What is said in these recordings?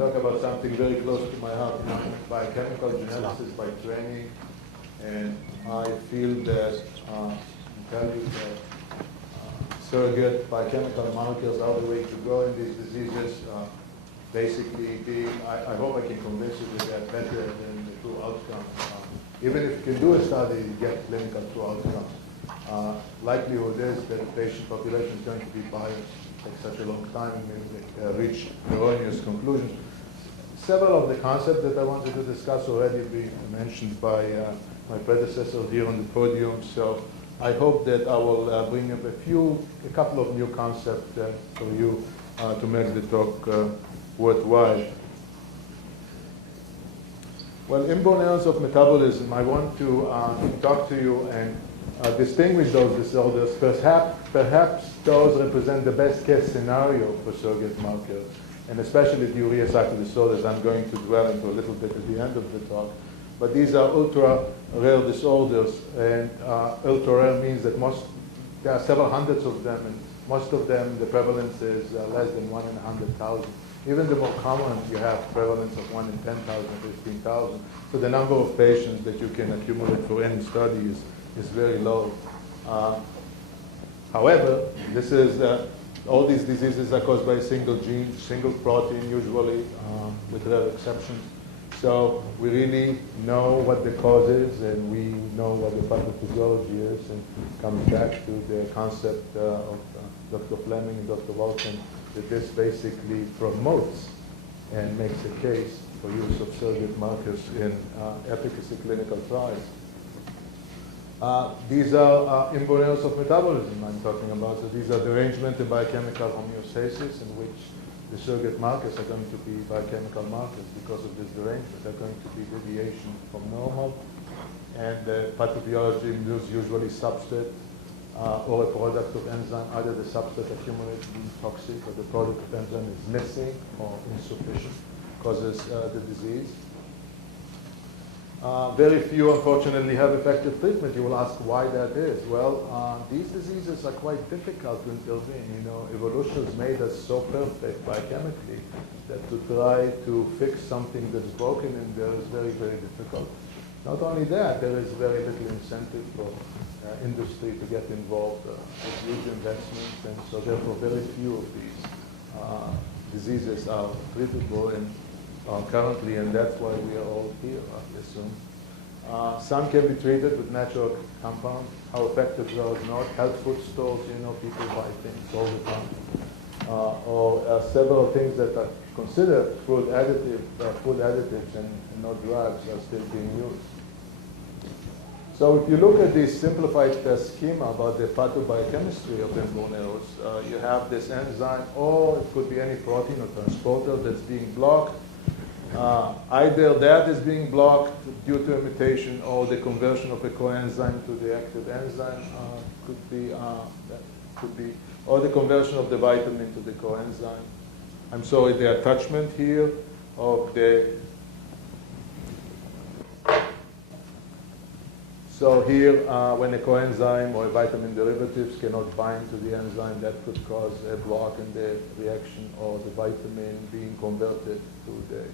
talk about something very close to my heart, biochemical geneticist by training, and I feel that, tell you that surrogate biochemical molecules are the way to go in these diseases. Basically, I hope I can convince you that they're better than the true outcome. Even if you can do a study, you get clinical true outcomes. Likelihood is that the patient population is going to be biased. Take such a long time and reach erroneous conclusions. Several of the concepts that I wanted to discuss already been mentioned by my predecessor here on the podium. So I hope that I will bring up a couple of new concepts for you to make the talk worthwhile. Well, inborn errors of metabolism, I want to talk to you and distinguish those disorders. Perhaps those represent the best case scenario for surrogate markers, and especially the urea cycle disorders I'm going to dwell into a little bit at the end of the talk. But these are ultra-rare disorders, and ultra-rare means that there are several hundreds of them, and most of them, the prevalence is less than 1 in 100,000. Even the more common, you have prevalence of 1 in 10,000, 15,000. So the number of patients that you can accumulate for any study is very low. However, all these diseases are caused by a single gene, single protein, usually, with rare exceptions. So we really know what the cause is, and we know what the pathophysiology is, and come back to the concept of Dr. Fleming and Dr. Walton, that this basically promotes and makes a case for use of surrogate markers in efficacy clinical trials. These are inborn errors of metabolism I'm talking about. So these are derangement in biochemical homeostasis in which the surrogate markers are going to be biochemical markers because of this derangement. They're going to be deviation from normal. And the pathophysiology is usually substrate or a product of enzyme. Either the substrate accumulates being toxic or the product of enzyme is missing or insufficient, causes the disease. Very few, unfortunately, have effective treatment. You will ask why that is. Well, these diseases are quite difficult to intervene. You know, evolution has made us so perfect biochemically that to try to fix something that's broken in there is very, very difficult. Not only that, there is very little incentive for industry to get involved with huge investments, and so therefore very few of these diseases are treatable currently, and that's why we are all here, I assume. Some can be treated with natural compounds. How effective those are not. Health food stores, you know, people buy things all the time. Or several things that are considered food additives and not drugs are still being used. So if you look at this simplified schema about the pathobiochemistry of inborn errors, you have this enzyme, or it could be any protein or transporter that's being blocked. Either that is being blocked due to a mutation, or the conversion of a coenzyme to the active enzyme could be, or the conversion of the vitamin to the coenzyme. I'm sorry, the attachment here of the. So here, when a coenzyme or a vitamin derivatives cannot bind to the enzyme, that could cause a block in the reaction, or the vitamin being converted to the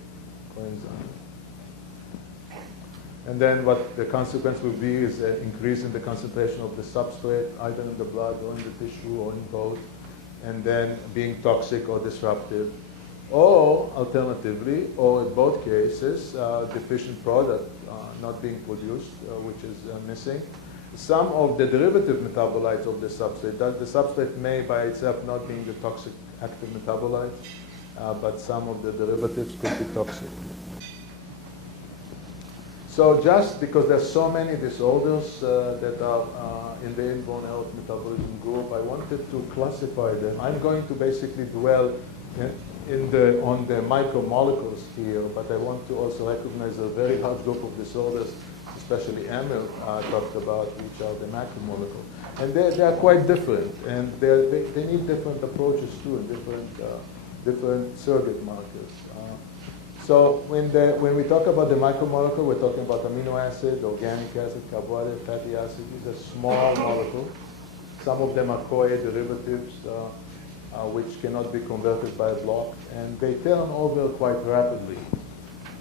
coenzyme. And then what the consequence will be is an increase in the concentration of the substrate, either in the blood or in the tissue or in both, and then being toxic or disruptive. Or alternatively, or in both cases, deficient product not being produced, which is missing. Some of the derivative metabolites of the substrate, that the substrate may by itself not being the toxic active metabolite, but some of the derivatives could be toxic. So just because there's so many disorders that are in the inborn health metabolism group, I wanted to classify them. I'm going to basically dwell on the micromolecules here, but I want to also recognize a very large group of disorders, especially Emil talked about, which are the macromolecules. And they are quite different, and they need different approaches too, and different surrogate markers. So when we talk about the micromolecule, we're talking about amino acid, organic acid, carbohydrate, fatty acid. These are small molecules. Some of them are CoA derivatives. which cannot be converted by a block, and they turn over quite rapidly.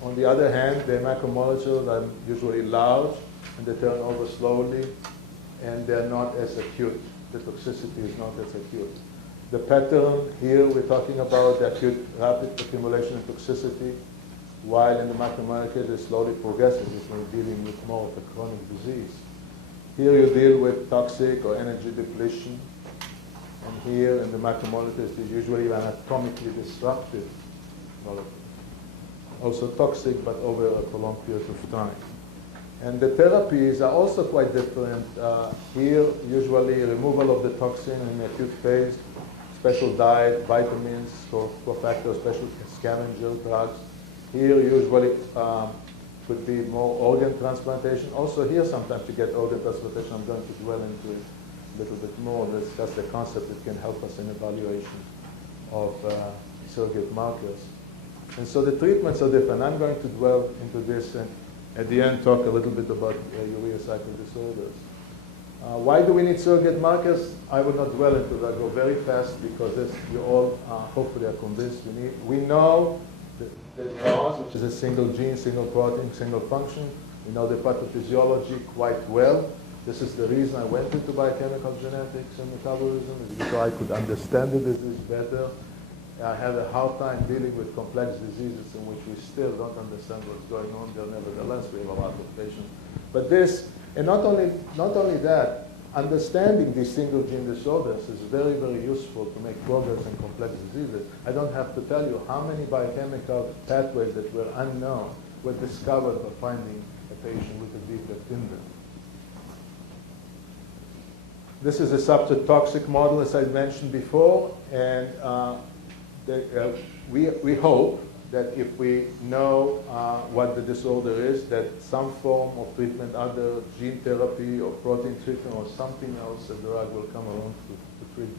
On the other hand, the macromolecules are usually large, and they turn over slowly, and they're not as acute. The toxicity is not as acute. The pattern here, we're talking about the acute rapid accumulation and toxicity, while in the macromolecules it slowly progresses if we're dealing with more of a chronic disease. Here you deal with toxic or energy depletion, and here in the macromolecules is usually anatomically destructive molecule. Also toxic, but over a prolonged period of time. And the therapies are also quite different. Here, usually removal of the toxin in the acute phase, special diet, vitamins, cofactors, special scavenger drugs. Here, usually could be more organ transplantation. Also here, sometimes you get organ transplantation. I'm going to dwell into it a little bit more. Discuss the concept that can help us in evaluation of surrogate markers. And so the treatments are different. I'm going to dwell into this and at the end talk a little bit about urea cycle disorders. Why do we need surrogate markers? I will not dwell into that. Go very fast because this, you all hopefully are convinced we know the cause, which is a single gene, single protein, single function. We know the pathophysiology quite well. This is the reason I went into biochemical genetics and metabolism, is so I could understand the disease better. I have a hard time dealing with complex diseases in which we still don't understand what's going on there. Nevertheless, we have a lot of patients. But this, and not only that, understanding these single gene disorders is very, very useful to make progress in complex diseases. I don't have to tell you how many biochemical pathways that were unknown were discovered by finding a patient with a defect in them. This is a substrate toxic model, as I mentioned before, and we hope that if we know what the disorder is, that some form of treatment, either gene therapy or protein treatment or something else, a drug will come along to treat it.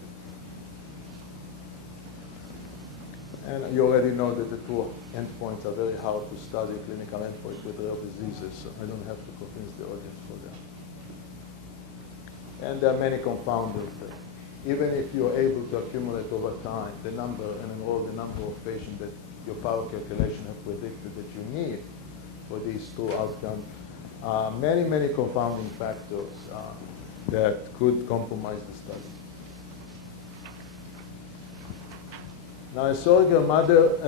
And you already know that the two endpoints are very hard to study, clinical endpoints with rare diseases, so I don't have to convince the audience for that. And there are many confounders that even if you're able to accumulate over time the number and enroll the number of patients that your power calculation have predicted that you need for these two outcomes, many, many confounding factors that could compromise the study. Now, a surrogate marker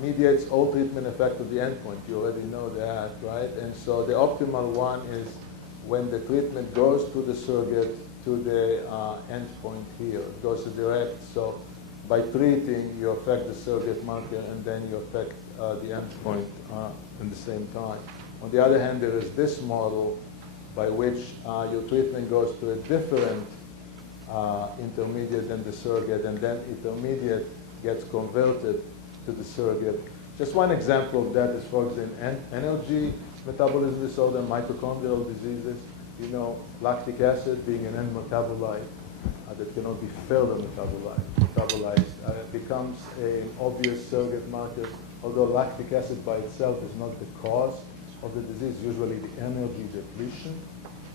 mediates all treatment effect of the endpoint. You already know that, right? And so the optimal one is when the treatment goes to the surrogate to the endpoint here. It goes direct. So by treating, you affect the surrogate marker, and then you affect the endpoint at the same time. On the other hand, there is this model by which your treatment goes to a different intermediate than the surrogate, and then intermediate gets converted to the surrogate. Just one example of that is, for example, energy metabolism disorder, mitochondrial diseases. You know, lactic acid being an end metabolite that cannot be further metabolized becomes an obvious surrogate marker, although lactic acid by itself is not the cause of the disease, usually the energy depletion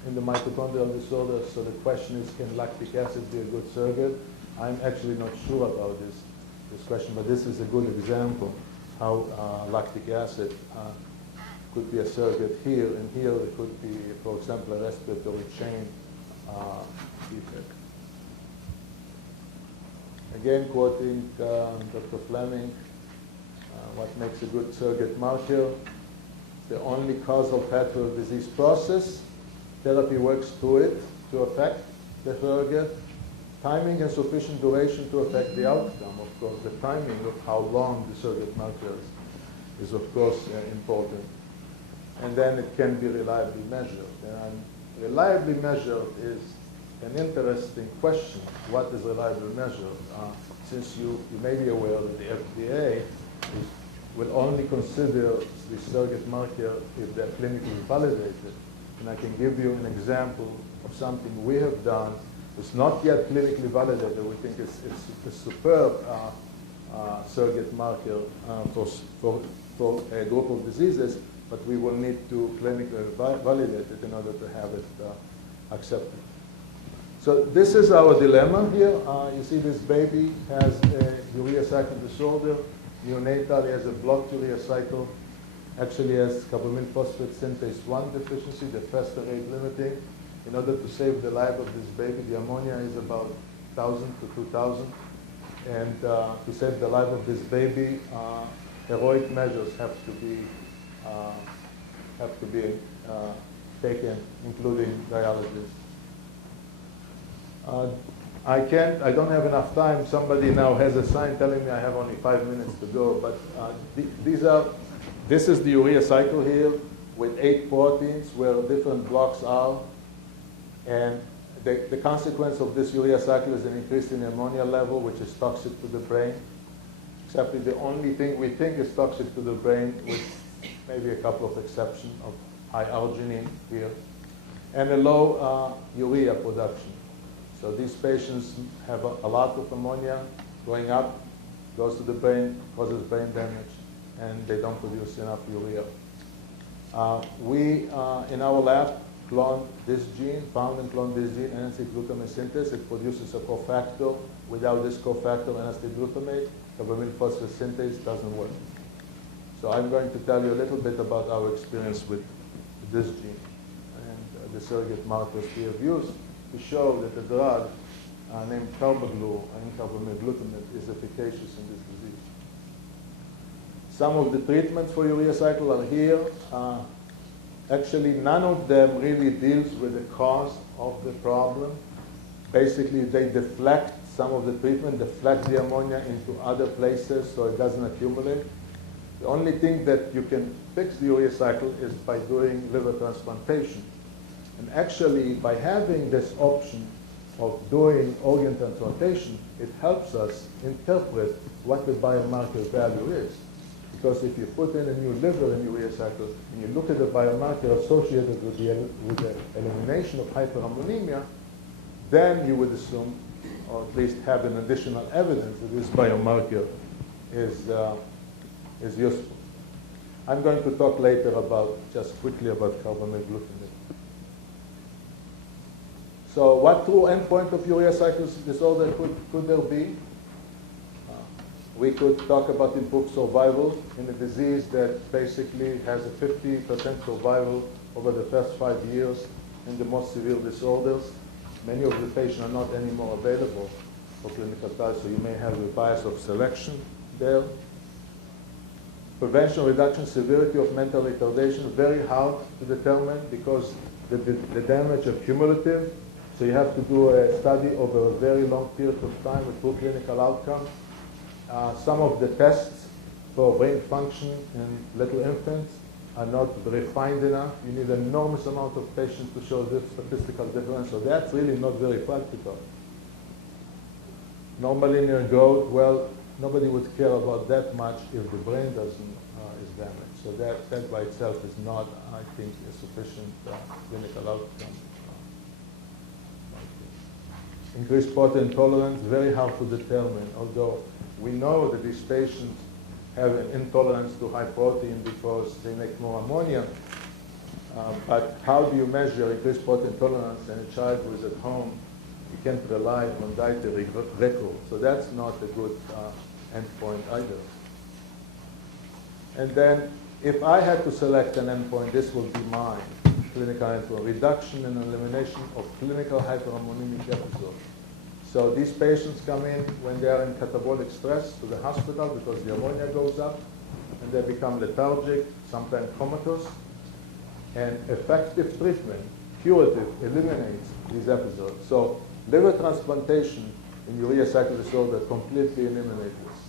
in the mitochondrial disorder. So the question is, can lactic acid be a good surrogate? I'm actually not sure about this question, but this is a good example how lactic acid could be a surrogate here, and here it could be, for example, a respiratory chain defect. Again, quoting Dr. Fleming, what makes a good surrogate marker? The only causal pathway of disease process. Therapy works through it to affect the surrogate. Timing and sufficient duration to affect the outcome. Of course, the timing of how long the surrogate marker is of course important. And then it can be reliably measured. And reliably measured is an interesting question. What is reliably measured? Since you may be aware that the FDA will only consider the surrogate marker if they're clinically validated. And I can give you an example of something we have done. It's not yet clinically validated. We think it's a superb surrogate marker for a group of diseases, but we will need to clinically validate it in order to have it accepted. So this is our dilemma here. You see this baby has a urea cycle disorder. Neonatal, he has a blocked urea cycle. Actually has carbamoyl phosphate synthase 1 deficiency, the faster rate limiting. In order to save the life of this baby, the ammonia is about 1,000 to 2,000. And to save the life of this baby, heroic measures have to be taken, including dialysis. I don't have enough time. Somebody now has a sign telling me I have only 5 minutes to go. But this is the urea cycle here with 8 proteins where different blocks are. And the consequence of this urea cycle is an increase in ammonia level, which is toxic to the brain. Except the only thing we think is toxic to the brain, with maybe a couple of exceptions of high arginine here, and a low urea production. So these patients have a lot of ammonia going up, goes to the brain, causes brain damage, and they don't produce enough urea. We, in our lab, cloned this gene, found and cloned this gene, N-acetylglutamate synthase. It produces a cofactor. Without this cofactor, N-acetylglutamate, carbamoyl phosphate synthase doesn't work. So I'm going to tell you a little bit about our experience with this gene and the surrogate markers we have used to show that a drug named carbaglu and carbamoyl glutamate is efficacious in this disease. Some of the treatments for urea cycle are here. Actually, none of them really deals with the cause of the problem. Basically, they deflect some of the treatment, deflect the ammonia into other places so it doesn't accumulate. The only thing that you can fix the urea cycle is by doing liver transplantation. And actually, by having this option of doing organ transplantation, it helps us interpret what the biomarker value is. Because if you put in a new liver in urea cycle, and you look at the biomarker associated with the elimination of hyperammonemia, then you would assume, or at least have an additional evidence that this biomarker is useful. I'm going to talk later just quickly about carbamoyl glutamate. So what true endpoint of urea cycle disorder could there be? We could talk about improved survival in a disease that basically has a 50% survival over the first 5 years in the most severe disorders. Many of the patients are not anymore available for clinical trials, so you may have a bias of selection there. Prevention, reduction, severity of mental retardation, very hard to determine because the damage is cumulative. So you have to do a study over a very long period of time with full clinical outcome. Some of the tests for brain function in little infants are not refined enough. You need an enormous amount of patients to show this statistical difference, so that's really not very practical. Nonlinear growth, well, nobody would care about that much if the brain is damaged. So that by itself is not, I think, a sufficient clinical outcome. Increased protein tolerance, very hard to determine, although we know that these patients have an intolerance to high protein because they make more ammonia. But how do you measure increased protein tolerance in a child who is at home? You can't rely on dietary record. So that's not a good endpoint either. And then if I had to select an endpoint, this would be mine. Clinical endpoint, reduction and elimination of clinical hyperammonemic episodes. So these patients come in when they are in catabolic stress to the hospital because the ammonia goes up and they become lethargic, sometimes comatose. And effective treatment, curative, eliminates these episodes. So liver transplantation in urea cycle disorder completely eliminates this.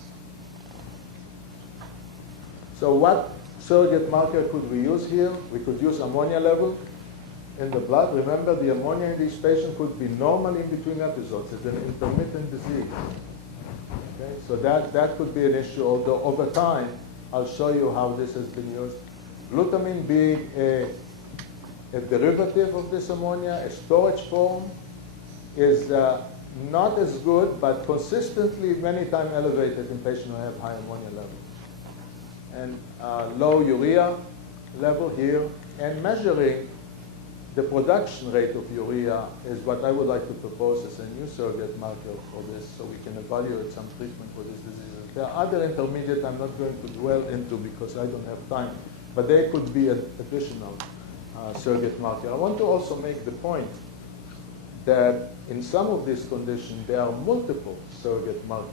So what surrogate marker could we use here? We could use ammonia level in the blood. Remember, the ammonia in these patients could be normal in between episodes. It's an intermittent disease. Okay? So that could be an issue, although over time, I'll show you how this has been used. Glutamine being a derivative of this ammonia, a storage form, is not as good, but consistently many times elevated in patients who have high ammonia levels. And low urea level here, and measuring the production rate of urea is what I would like to propose as a new surrogate marker for this, so we can evaluate some treatment for this disease. There are other intermediate I'm not going to dwell into because I don't have time, but they could be an additional surrogate marker. I want to also make the point that in some of these conditions, there are multiple surrogate markers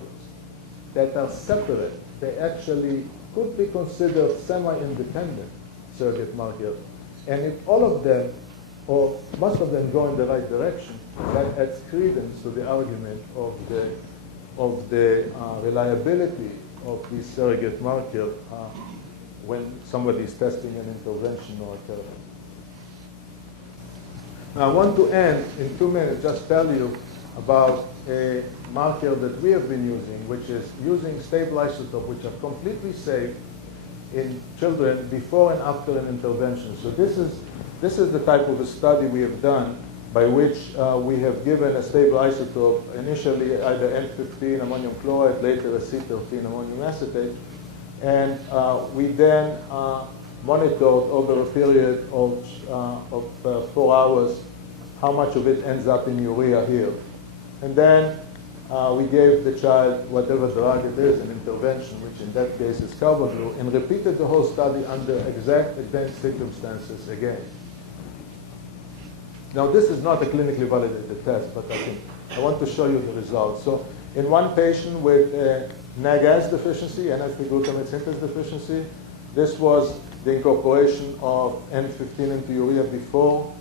that are separate. They actually could be considered semi-independent surrogate markers. And if all of them, or most of them, go in the right direction, that adds credence to the argument of the reliability of these surrogate markers when somebody is testing an intervention or a therapy. Now, I want to end in 2 minutes, just tell you about a marker that we have been using, which is using stable isotopes, which are completely safe in children before and after an intervention. So this is the type of a study we have done by which we have given a stable isotope, initially either N15 ammonium chloride, later C13 ammonium acetate, and we then monitored over a period of 4 hours how much of it ends up in urea here. And then we gave the child whatever drug it is, an intervention, which in that case is carbon, and repeated the whole study under exact circumstances again. Now, this is not a clinically validated test, but I want to show you the results. So in one patient with NAGAS deficiency, N-alpha-glutamate synthase deficiency, this was the incorporation of N15 into urea before,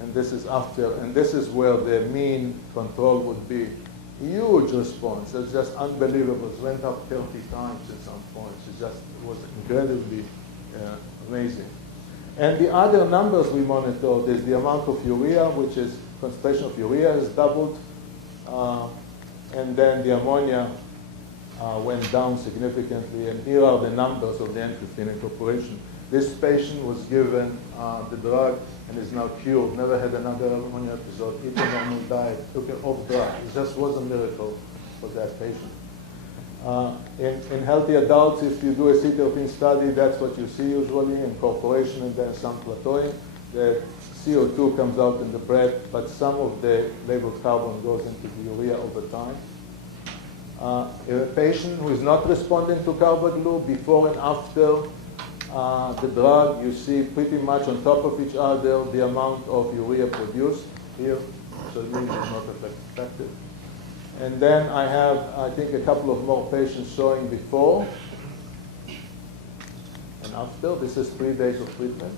and this is after. And this is where the mean control would be. Huge response. It's just unbelievable. It went up 30 times at some points. It was incredibly amazing. And the other numbers we monitored is the amount of urea, which is concentration of urea is doubled, and then the ammonia went down significantly. And here are the numbers of the N15 incorporation. This patient was given the drug and is now cured, never had another ammonia episode, eating a normal diet, took it off drug. It just was a miracle for that patient. In healthy adults, if you do a C13 study, that's what you see usually, incorporation and then some plateauing. The CO2 comes out in the breath, but some of the labeled carbon goes into the urea over time. A patient who is not responding to carbon before and after the drug, you see pretty much on top of each other the amount of urea produced here, so it means it's not effective. And then I have, I think, a couple of more patients showing before and after. This is 3 days of treatment.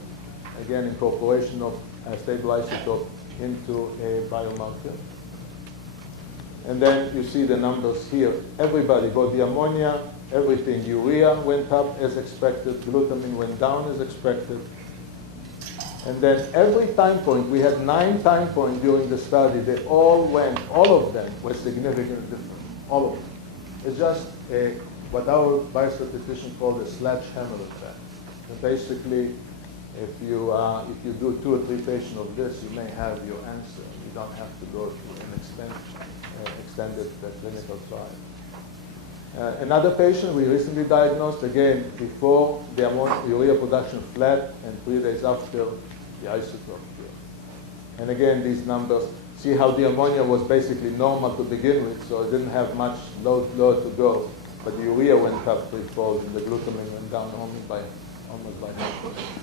Again, incorporation of a stable isotope into a biomarker. And then you see the numbers here. Everybody, both the ammonia, everything, urea went up as expected, glutamine went down as expected. And then every time point, we had 9 time points during the study, they all of them were significantly different, all of them. It's just what our biostatistician called a sledgehammer effect. And basically, if you do 2 or 3 patients of this, you may have your answer. You don't have to go through an extended clinical trial. Another patient we recently diagnosed, again, before the urea production flat and 3 days after the isotope here. And again, these numbers, see how the ammonia was basically normal to begin with, so it didn't have much low to go. But the urea went up 3-fold and the glutamine went down almost by 9.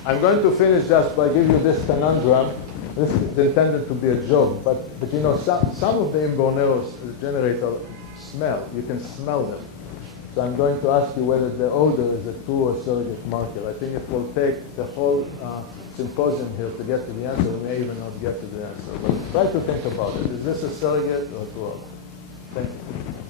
I'm going to finish just by giving you this conundrum. This is intended to be a joke, but you know, some of the inborneros generate a smell. You can smell them. So I'm going to ask you whether the odor is a true or surrogate marker. I think it will take the whole symposium here to get to the answer. We may even not get to the answer. But try to think about it. Is this a surrogate or a true odor? Thank you.